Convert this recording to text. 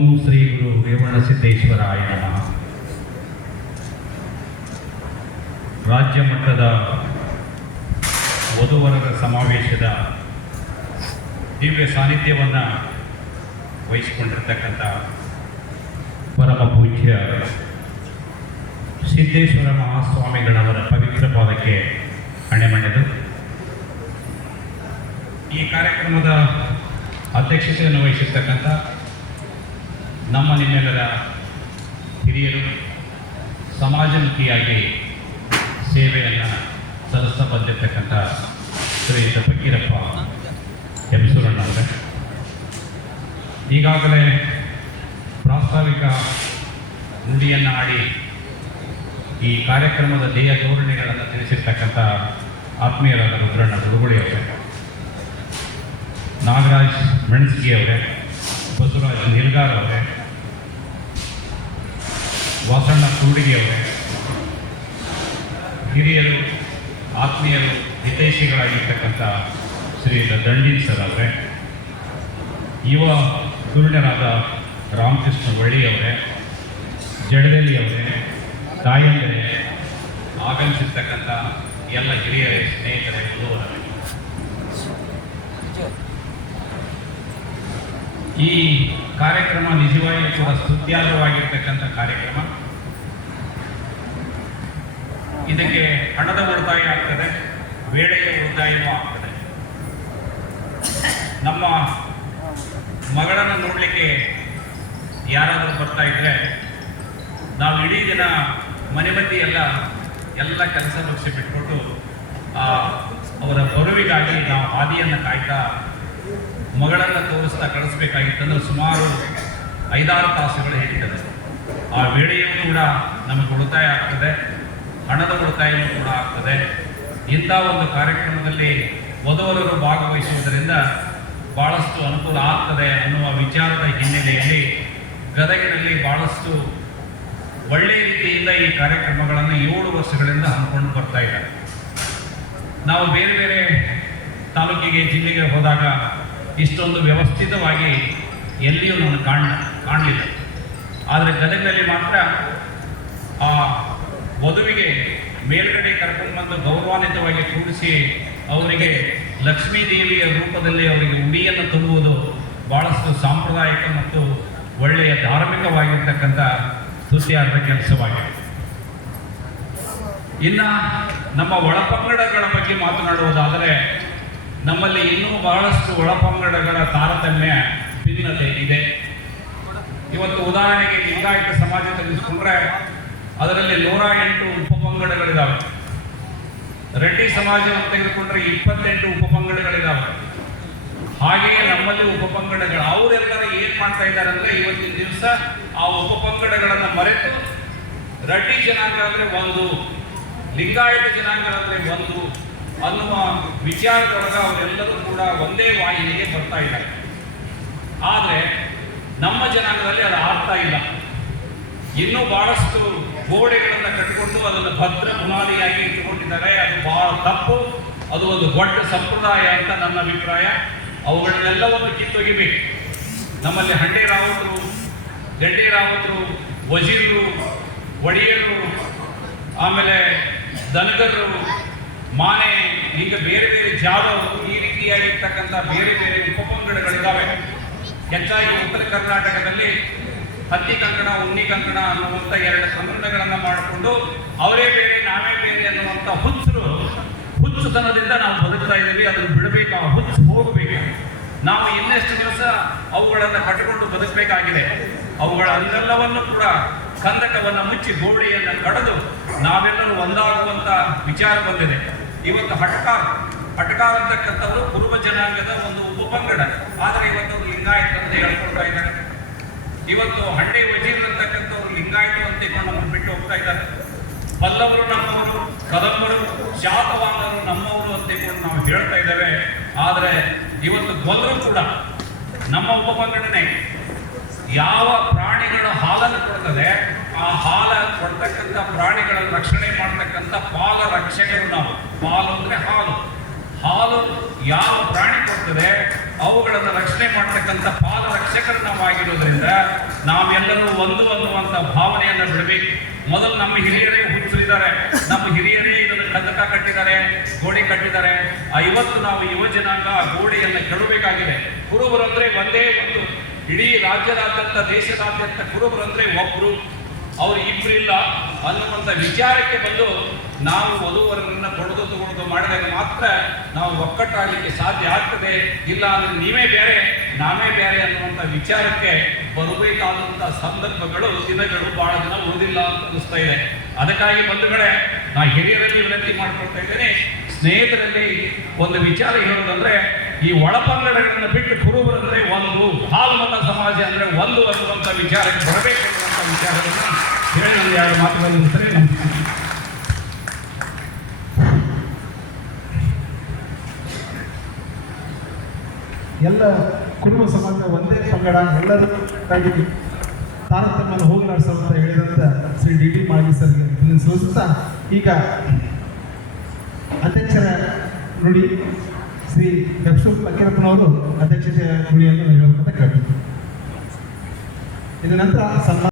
ಓಂ ಶ್ರೀ ಗುರು ರೇವಣಸಿದ್ದೇಶ್ವರಾಯ ನಮಃ. ರಾಜ್ಯ ಮಟ್ಟದ ವಧುವರರ ಸಮಾವೇಶದ ದಿವ್ಯ ಸಾನ್ನಿಧ್ಯವನ್ನು ವಹಿಸಿಕೊಂಡಿರ್ತಕ್ಕಂಥ ಪರಮ ಪೂಜ್ಯ ಸಿದ್ದೇಶ್ವರ ಮಹಾಸ್ವಾಮಿಗಳವರ ಪವಿತ್ರ ಪಾದಕ್ಕೆ ಹಣೆಮಣೆದು ಈ ಕಾರ್ಯಕ್ರಮದ ಅಧ್ಯಕ್ಷತೆಯನ್ನು ವಹಿಸಿರ್ತಕ್ಕಂಥ ನಮ್ಮ ನಿಮ್ಮೆಲ್ಲರ ಹಿರಿಯರು ಸಮಾಜಮುಖಿಯಾಗಿ ಸೇವೆಯನ್ನು ಸಲ್ಲಿಸ್ತಾ ಬಂದಿರತಕ್ಕಂಥ ಶ್ರೀಯುತ ಫಕೀರಪ್ಪ ಹೆಮ್ಸೂರಣ್ಣವರೇ, ಈಗಾಗಲೇ ಪ್ರಾಸ್ತಾವಿಕ ನುಡಿಯನ್ನು ಆಡಿ ಈ ಕಾರ್ಯಕ್ರಮದ ಧ್ಯೇಯ ಧೋರಣೆಗಳನ್ನು ತಿಳಿಸಿರ್ತಕ್ಕಂಥ ಆತ್ಮೀಯರಾದ ರುದ್ರಣ್ಣ ಗುರುಗುಳಿಯವರೇ, ನಾಗರಾಜ್ ಮೆಣಸ್ಗಿಯವರೇ, ಬಸವರಾಜ್ ನಿಲ್ಗಾರ್ ಅವರೇ, ವಾಸಣ್ಣ ಕೂಡಿಗೆಯವರೇ, ಹಿರಿಯರು ಆತ್ಮೀಯರು ಹಿತೈಷಿಗಳಾಗಿರ್ತಕ್ಕಂಥ ಶ್ರೀಯುತ ದಂಡೀನ್ ಸರ್ ಅವರೇ, ಯುವ ಧುರೀಣರಾದ ರಾಮಕೃಷ್ಣ ಒಳ್ಳಿಯವರೇ, ಜಡದಲ್ಲಿಯವರೇ, ತಾಯಂದಿರೇ, ಆಗಮಿಸಿರ್ತಕ್ಕಂಥ ಎಲ್ಲ ಹಿರಿಯರೇ, ಸ್ನೇಹಿತರೇ, ಯುವಕರೇ, ಈ ಕಾರ್ಯಕ್ರಮ ನಿಜವಾಗಿಯೂ ಕೂಡ ಸ್ತುತ್ಯಾರ್ಹವಾಗಿರ್ತಕ್ಕಂಥ ಕಾರ್ಯಕ್ರಮ. ಇದಕ್ಕೆ ಹಣದ ಉಳಿತಾಯ ಆಗ್ತದೆ, ವೇಳೆಯ ಉಳಿತಾಯವೂ ಆಗ್ತದೆ. ನಮ್ಮ ಮಗಳನ್ನು ನೋಡಲಿಕ್ಕೆ ಯಾರಾದರೂ ಬರ್ತಾ ಇದ್ದರೆ ನಾವು ಇಡೀ ದಿನ ಮನೆ ಮಂದಿ ಎಲ್ಲ ಕೆಲಸ ಮುಗಿಸಿ ಬಿಟ್ಕೊಟ್ಟು ಅವರ ಬರುವಿಗಾಗಿ ನಾವು ಹಾದಿಯನ್ನು ಕಾಯ್ತಾ ಮಗಳನ್ನು ತೋರಿಸ್ತಾ ಕಳಿಸ್ಬೇಕಾಗಿತ್ತಂದ್ರೆ ಸುಮಾರು 5-6 ತಾಸುಗಳು ಹಿಡಿತದೆ. ಆ ವೇಳೆಯೂ ಕೂಡ ನಮಗೆ ಉಳಿತಾಯ ಆಗ್ತದೆ, ಹಣದ ಉಳಿತಾಯವೂ ಕೂಡ ಆಗ್ತದೆ. ಇಂಥ ಒಂದು ಕಾರ್ಯಕ್ರಮದಲ್ಲಿ ವಧುವರರು ಭಾಗವಹಿಸುವುದರಿಂದ ಭಾಳಷ್ಟು ಅನುಕೂಲ ಆಗ್ತದೆ ಅನ್ನುವ ವಿಚಾರದ ಹಿನ್ನೆಲೆಯಲ್ಲಿ ಗದಗಿನಲ್ಲಿ ಭಾಳಷ್ಟು ಒಳ್ಳೆಯ ರೀತಿಯಿಂದ ಈ ಕಾರ್ಯಕ್ರಮಗಳನ್ನು 7 ವರ್ಷಗಳಿಂದ ಹಮ್ಮಿಕೊಂಡು ಬರ್ತಾ ಇದ್ದಾರೆ. ನಾವು ಬೇರೆ ಬೇರೆ ತಾಲೂಕಿಗೆ ಜಿಲ್ಲೆಗೆ ಹೋದಾಗ ಇಷ್ಟೊಂದು ವ್ಯವಸ್ಥಿತವಾಗಿ ಎಲ್ಲಿಯೂ ನಾನು ಕಾಣಲಿಲ್ಲ. ಆದರೆ ಗದಗಿನಲ್ಲಿ ಮಾತ್ರ ಆ ವಧುವಿಗೆ ಮೇಲ್ಗಡೆ ಕರ್ಕೊಂಡು ಬಂದು ಗೌರವಾನ್ವಿತವಾಗಿ ಕೂಡಿಸಿ ಅವರಿಗೆ ಲಕ್ಷ್ಮೀ ದೇವಿಯ ರೂಪದಲ್ಲಿ ಅವರಿಗೆ ಉಡಿಯನ್ನು ತುಂಬುವುದು ಭಾಳಷ್ಟು ಸಾಂಪ್ರದಾಯಿಕ ಮತ್ತು ಒಳ್ಳೆಯ ಧಾರ್ಮಿಕವಾಗಿರ್ತಕ್ಕಂಥ ಸ್ತುತ್ಯಾರ್ಹ ಕೆಲಸವಾಗಿದೆ. ಇನ್ನು ನಮ್ಮ ಒಳಪಂಗಡಗಳ ಬಗ್ಗೆ ಮಾತನಾಡುವುದಾದರೆ ನಮ್ಮಲ್ಲಿ ಇನ್ನೂ ಬಹಳಷ್ಟು ಒಳಪಂಗಡಗಳ ತಾರತಮ್ಯ ಭಿನ್ನತೆ ಇದೆ. ಇವತ್ತು ಉದಾಹರಣೆಗೆ ಲಿಂಗಾಯತ ಸಮಾಜ ತೆಗೆದುಕೊಂಡ್ರೆ ಅದರಲ್ಲಿ 108 ಉಪಪಂಗಡಗಳಿದ್ದಾವೆ. ರೆಡ್ಡಿ ಸಮಾಜವನ್ನು ತೆಗೆದುಕೊಂಡ್ರೆ 28 ಉಪಪಂಗಡಗಳಿದ್ದಾವೆ. ಹಾಗೆಯೇ ನಮ್ಮಲ್ಲಿ ಉಪಪಂಗಡಗಳು ಅವರೆಲ್ಲರೂ ಏನು ಮಾಡ್ತಾ ಇದ್ದಾರೆ ಅಂದರೆ ಇವತ್ತಿನ ದಿವಸ ಆ ಉಪಪಂಗಡಗಳನ್ನು ಮರೆತು ರೆಡ್ಡಿ ಜನಾಂಗ ಅಂದರೆ ಒಂದು, ಲಿಂಗಾಯತ ಜನಾಂಗ ಅಂದರೆ ಒಂದು ಅನ್ನುವ ವಿಚಾರದೊಳಗೆ ಅವರೆಲ್ಲರೂ ಕೂಡ ಒಂದೇ ವಾಹಿನಿಗೆ ಬರ್ತಾ ಇದ್ದಾರೆ. ಆದರೆ ನಮ್ಮ ಜನಾಂಗದಲ್ಲಿ ಅದು ಆಗ್ತಾ ಇಲ್ಲ. ಇನ್ನೂ ಬಹಳಷ್ಟು ಗೋಡೆಗಳನ್ನು ಕಟ್ಟಿಕೊಂಡು ಅದನ್ನು ಭದ್ರ ಬುನಾದಿಯಾಗಿ ಇಟ್ಟುಕೊಂಡಿದ್ದಾರೆ. ಅದು ಬಹಳ ತಪ್ಪು, ಅದು ಒಂದು ದೊಡ್ಡ ಸಂಪ್ರದಾಯ ಅಂತ ನನ್ನ ಅಭಿಪ್ರಾಯ. ಅವುಗಳನ್ನೆಲ್ಲವನ್ನು ಕಿತ್ತೊಗಿಬೇಕು. ನಮ್ಮಲ್ಲಿ ಹಂಡೆ ರಾವತರು, ಗೆಡ್ಡೆ ರಾವತರು, ವಜೀರರು, ಒಡೆಯರು, ಆಮೇಲೆ ದನಗರರು, ಮಾನೆ, ಈಗ ಬೇರೆ ಬೇರೆ ಜಾದವರು, ಈ ರೀತಿಯಾಗಿರ್ತಕ್ಕಂಥ ಬೇರೆ ಬೇರೆ ಉಪಪಂಗಡಗಳಿದ್ದಾವೆ. ಹೆಚ್ಚಾಗಿ ಉತ್ತರ ಕರ್ನಾಟಕದಲ್ಲಿ ಹತ್ತಿ ಕಂಕಣ, ಉಣ್ಣಿ ಕಂಕಣ ಅನ್ನುವಂಥ 2 ಸಂಬಂಧಗಳನ್ನು ಮಾಡಿಕೊಂಡು ಅವರೇ ಬೇರೆ ನಾವೇ ಬೇರೆ ಅನ್ನುವಂಥ ಹುಚ್ಚುತನದಿಂದ ನಾವು ಬದುಕ್ತಾ ಇದ್ದೀವಿ. ಅದನ್ನು ಬಿಡಬೇಕು, ಆ ಹುಚ್ಚು ಹೋಗಬೇಕು. ನಾವು ಇನ್ನೆಷ್ಟು ದಿವಸ ಅವುಗಳನ್ನು ಕಟ್ಟಿಕೊಂಡು ಬದುಕಬೇಕಾಗಿದೆ. ಅವುಗಳನ್ನೆಲ್ಲವನ್ನು ಕೂಡ ಕಂದಕವನ್ನು ಮುಚ್ಚಿ ಗೋಡೆಯನ್ನು ಕಡಿದು ನಾವೆಲ್ಲರೂ ಒಂದಾಗುವಂಥ ವಿಚಾರ ಬಂದಿದೆ. ಇವತ್ತು ಹಟಕಾರ ಅಂತಕ್ಕಂಥವರು ಕುರುಬ ಜನಾಂಗದ ಒಂದು ಉಪಪಂಗಡ, ಆದರೆ ಇವತ್ತು ಲಿಂಗಾಯತ ಅಂತ ಹೇಳ್ಕೊಳ್ತಾ ಇದ್ದಾರೆ. ಇವತ್ತು ಹಂಡೆ ವಜೀರ್ ಅಂತಕ್ಕಂಥವ್ರು ಲಿಂಗಾಯತ ಅಂತ ನಮ್ಮನ್ನು ಬಿಟ್ಟು ಹೋಗ್ತಾ ಇದ್ದಾರೆ. ಪಲ್ಲವರು ನಮ್ಮವರು, ಕದಂಬರು, ಶಾತವಾಹನರು ನಮ್ಮವರು ಅಂತಿಕೊಂಡು ನಾವು ಹೇಳ್ತಾ ಇದ್ದೇವೆ. ಆದರೆ ಇವತ್ತು ಗೊಲ್ಲರು ಕೂಡ ನಮ್ಮ ಉಪಪಂಗಡನೆ. ಯಾವ ಪ್ರಾಣಿಗಳ ಹಾಲನ್ನು ಕೊಡ್ತದೆ ಆ ಹಾಲ ಕೊಡ್ತಕ್ಕಂಥ ಪ್ರಾಣಿಗಳ ರಕ್ಷಣೆ ಮಾಡ್ತಕ್ಕಂಥ ಪಾಲ ರಕ್ಷಕರು ನಾವು. ಪಾಲು ಅಂದರೆ ಹಾಲು ಯಾವ ಪ್ರಾಣಿ ಕೊಡ್ತದೆ ಅವುಗಳನ್ನು ರಕ್ಷಣೆ ಮಾಡ್ತಕ್ಕಂಥ ಪಾಲ ರಕ್ಷಕರು ನಾವು ಆಗಿರೋದ್ರಿಂದ ನಾವೆಲ್ಲರೂ ಒಂದು ಅನ್ನುವಂಥ ಭಾವನೆಯನ್ನು ಬಿಡಬೇಕು. ಮೊದಲು ನಮ್ಮ ಹಿರಿಯರೇ ಹುಚ್ಚರಿದ್ದಾರೆ, ನಮ್ಮ ಹಿರಿಯರೇ ಇದನ್ನು ಕಂದಕ ಕಟ್ಟಿದ್ದಾರೆ, ಗೋಡೆ ಕಟ್ಟಿದ್ದಾರೆ. ಇವತ್ತು ನಾವು ಯುವ ಜನಾಂಗ ಆ ಗೋಡೆಯನ್ನು ಕೆಡಬೇಕಾಗಿದೆ. ಕುರುಬರಂದ್ರೆ ಒಂದೇ ಒಂದು, ಇಡೀ ರಾಜ್ಯದಾದ್ಯಂತ ದೇಶದಾದ್ಯಂತ ಕುರುಬರಂದ್ರೆ ಒಬ್ರು, ಅವರು ಇಬ್ಬರಿಲ್ಲ ಅನ್ನುವಂಥ ವಿಚಾರಕ್ಕೆ ಬಂದು ನಾವು ವಧುವರರನ್ನ ಕೊಡೋದು ತಗೊಳ್ಳೋದು ಮಾಡಿದಾಗ ಮಾತ್ರ ನಾವು ಒಕ್ಕಟ್ಟಾಗಲಿಕ್ಕೆ ಸಾಧ್ಯ ಆಗ್ತದೆ. ಇಲ್ಲ ಅಂದ್ರೆ ನೀವೇ ಬೇರೆ ನಾವೇ ಬೇರೆ ಅನ್ನುವಂಥ ವಿಚಾರಕ್ಕೆ ಬರಬೇಕಾದಂಥ ಸಂದರ್ಭಗಳು ದಿನಗಳು ಬಹಳ ದಿನ ಉಳಿದಿಲ್ಲ ಅಂತ ಅನಿಸ್ತಾ ಇದೆ. ಅದಕ್ಕಾಗಿ ಬಂಧುಗಳೇ, ನಾ ಹಿರಿಯರಲ್ಲಿ ವಿನಂತಿ ಮಾಡ್ಕೊಳ್ತಾ ಇದ್ದೇನೆ, ಸ್ನೇಹಿತರಲ್ಲಿ ಒಂದು ವಿಚಾರ ಹೇಳೋದಂದ್ರೆ, ಈ ಒಳಪಂಗಡಗಳನ್ನು ಬಿಟ್ಟು ಕುರುಬರಂದ್ರೆ ಒಂದು, ಹಾಲುಮತ ಸಮಾಜ ಅಂದ್ರೆ ಒಂದು ಅನ್ನುವಂಥ ವಿಚಾರಕ್ಕೆ ಬರಬೇಕು ಅನ್ನುವಂಥ ವಿಚಾರವನ್ನು ಹೇಳಿ ನಾನು ಎರಡು ಮಾತುಗಳನ್ನು ಮುಗಿಸ್ತೇನೆ. ಎಲ್ಲ ಕುರುಬ ಸಮಾಜ ಒಂದೇ ಪಂಗಡ, ಎಲ್ಲರೂ ತಾರತಮ್ಯವನ್ನು ಹೋಗಲಾಡಿಸೋ ಅಂತ ಹೇಳಿದಂಥ ಶ್ರೀ ಡಿ ಡಿ ಮಾಜಿ ಸರ್ಗೆ ಸೂಚಿಸ್ತಾ, ಈಗ ಅಧ್ಯಕ್ಷರ ನುಡಿ ಶ್ರೀ ಡಾಕ್ಟರ್ ಫಕೀರಪ್ಪನವರು ಅಧ್ಯಕ್ಷತೆಯ ನುಡಿಯನ್ನು ಹೇಳಬೇಕಂತ ಕೇಳ್ತೀವಿ. ಇದ ನಂತರ ಸನ್ಮಾನ